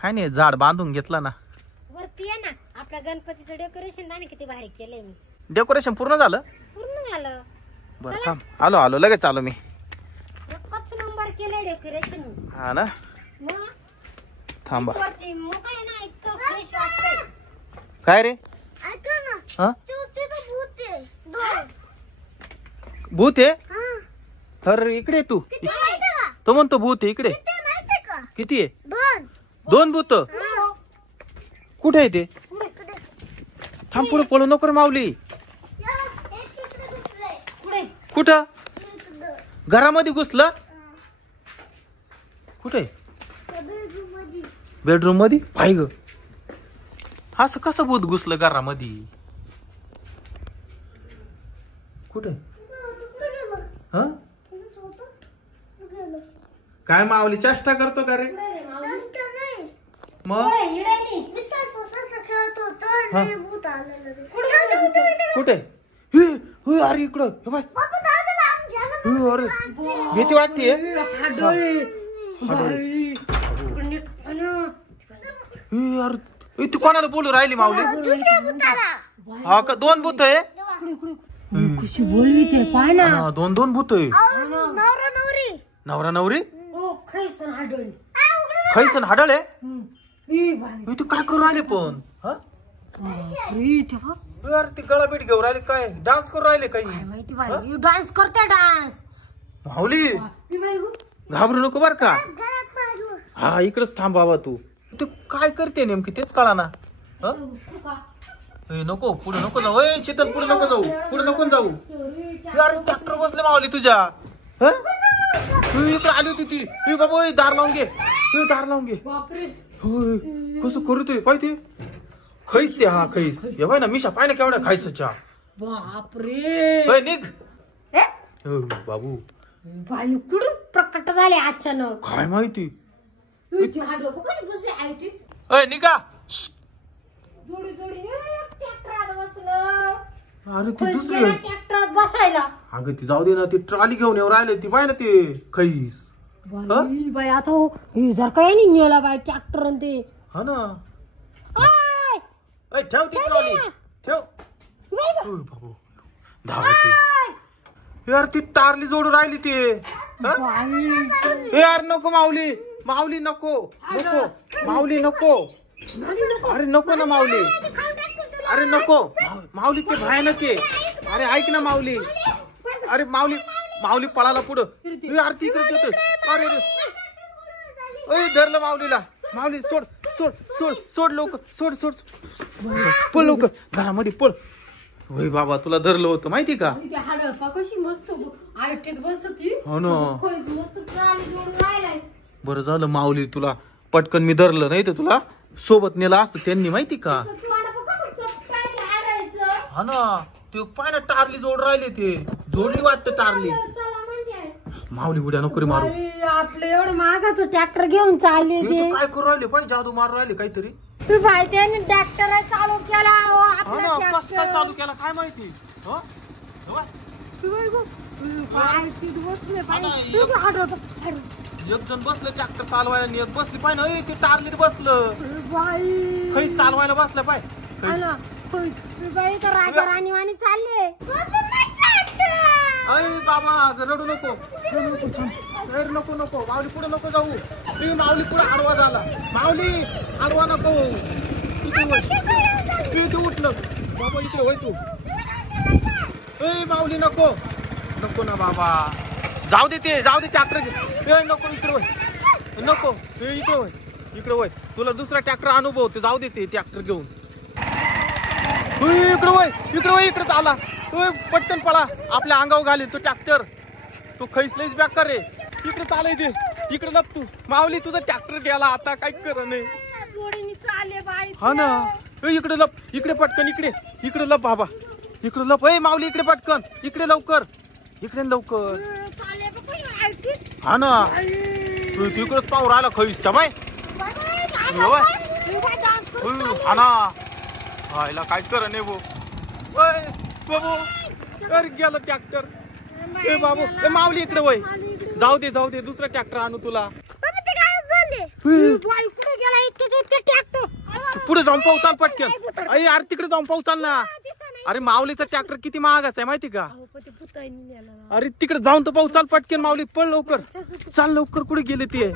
काय नाही झाड बांधून घेतला ना वरती आहे ना आपल्या गणपतीचं डेकोरेशन ना किती भारी केलंय मी. डेकोरेशन पूर्ण झालं बरं थांब आलो आलो लगेच आलो मी एकच नंबर केलंय डेकोरेशन. हा ना मग थांबा वरती मोकळं आहे ना इतकं फ्रेश वाटतंय. काय रे ऐका ना हा तिथं भूत आहे दोन. भूत आहे तर इकडे ये तू किती माहिती का? तो म्हणतो भूत आहे इकडे किती माहिती का? किती आहे दोन. दोन भूत कुठे आहे ते थांब पुढे पळू नको रे माऊली एक तिकडे घुसलंय. पुढे कुठं इकडं. घरामध्ये घुसलं कुठे त्या बेडरूममध्ये. बेडरूम मध्ये पाय ग असं कसं भूत घुसलं घरामध्ये कुठे हा काय माऊली चेष्टा करतो का रे जास्त नाही. मग नुसतं सोसाचं खेळत होतं आणि भूत आलं लगेच. कुठे हे, हे, अरे इकडं हे बाय बाबा दादाला आम घ्या ना. हे, अरे भीती वाटते अरे तू कोणाला बोलू राहिली माऊली दुसऱ्या भूताला. हा का दोन भूत आहे कशी बोलवी ते पाय ना. हा, दोन दोन भूत आहे नवरा नवरी. नवरा नवरी ओ खैसन आडळी. खैसन हाडळ आहे ई बाई हे तू काय करू राहिले पण हा री तेव्हा अरे ती गळाबीट घेऊन राहिले काय डान्स करू राहिले काही माहिती बाई डान्स करते डान्स. माऊली ई बाई गो घाबरू नको बर का गळ्यात पाडलं. हा इकडच थांब बाबा तू तू काय करते नेमकी तेच कळा ना नको पुढे नको जाऊ ए शीतल पुढे नको जाऊ पुढे नको जाऊ अरे ट्रॅक्टर बसले मावली तुझ्या इकडे आली होती ती बाबा ओय, दार लावून घे दार लावून घे बापरे होय कसं करतोय पाहिजे खैस आहे हा खैस हे पाय ना मिशा पाय ना केवढ्या खायच्या बापरे निघ बाबू बाई कुठून प्रकट झाले अचानक काय माहिती ती हाडं कशी बसली आयटी अय निघा जोडी जोडी ट्रॅक्टरात बसलं. अरे ती दुसरी आहे. ट्रॅक्टरात बसायला अगं ती जाऊ दे ना ती ट्रॉली घेऊन येऊ राहिले ती पाय ना ते खैस बाई बाई आता हे जर काही नाही नेला बाई ट्रॅक्टर आणि ते हा ना आय! अय ठेव ती ट्रॉली ठेव बाई बा- ओय बाबू धावते यार ती तारली जोडून राहिली ते यार नको माऊली माऊली नको नको माऊली नको अरे नको ना माऊली अरे नको माऊली ते भयानक आहे अरे ऐक ना माऊली अरे माऊली माऊली पळाला पुढं यार तिकडे येतोय अरे अरे धरलं माऊलीला माऊली सोड सोड सोड सोड लवकर सोड सोड पळ लवकर घरामध्ये पळ होय बाबा तुला धरलं होतं माहिती का हाडं कशी मस्त आयटीत बसती हो ना मस्त ट्रॉली जोडून राहिलाय. बरं झालं माऊली तुला पटकन मी धरलं नाही तर तुला सोबत नेलं असतं त्यांनी माहिती का हा ना ते पाय ना टारली जोड राहिले ते जोडली वाटतं टारली माऊली उड्या नको रे मारू आपलं एवढं महागाचं ट्रॅक्टर घेऊन चालले हे ते तू काय करू राहिले पाय जादू मारू राहिले काहीतरी तू भाई त्याने ट्रॅक्टर चालू केला हा ना कसं काय चालू केला काय माहिती हं? हे बघ, एक जण बसलं ट्रॅक्टर चालवायला आणि एक बसली पाय ना ए, ते टारलीत बसलं काही चालवायला बसलं पाय राजा राणी वाणी चालले. अरे बाबा रडू नको रडू नको नको माऊली पुढे नको जाऊ ए माऊली पुढे आडवा झाला माऊली आडवा नको इथे उठलं बाबा इकडे होय तू ए माऊली नको नको ना बाबा जाऊ दे ट्रॅक्टर ए नको इकडे होय नको ए इकडे होय तुला दुसरा ट्रॅक्टर अनुभव ते जाऊ दे ते ट्रॅक्टर घेऊन इकडे चाला पटकन पळा आपल्या अंगावर घालील तो ट्रॅक्टर तो खैसलेच बॅक रे इकडे चालायचे इकडे लप तू माऊली तुझा ट्रॅक्टर गेला आता काय कर नाही हा ना इकडे लप इकडे पटकन इकडे लप बाबा इकडे लप ए माऊली इकडे पटकन इकडे लवकर हा ना तू तिकडेच पाहू राहिला खैस बाय हा ना हायला काय कर नाही बाबू अरे गेलं ट्रॅक्टर ए बाबू ए माऊली इकडे वय जाऊ दे दुसरा ट्रॅक्टर आणू तुला बाई कुठे गेला इतके ट्रॅक्टर पुढे जाऊन पाहू चाल पटकन. अरे यार तिकडे जाऊन पाहू चाल ना. अरे माऊलीचा ट्रॅक्टर किती महागाचा आहे माहिती का? अरे तिकडे जाऊन तर पाहू चाल पटकन. माऊली पळ लवकर चाल लवकर. कुठे गेले ते?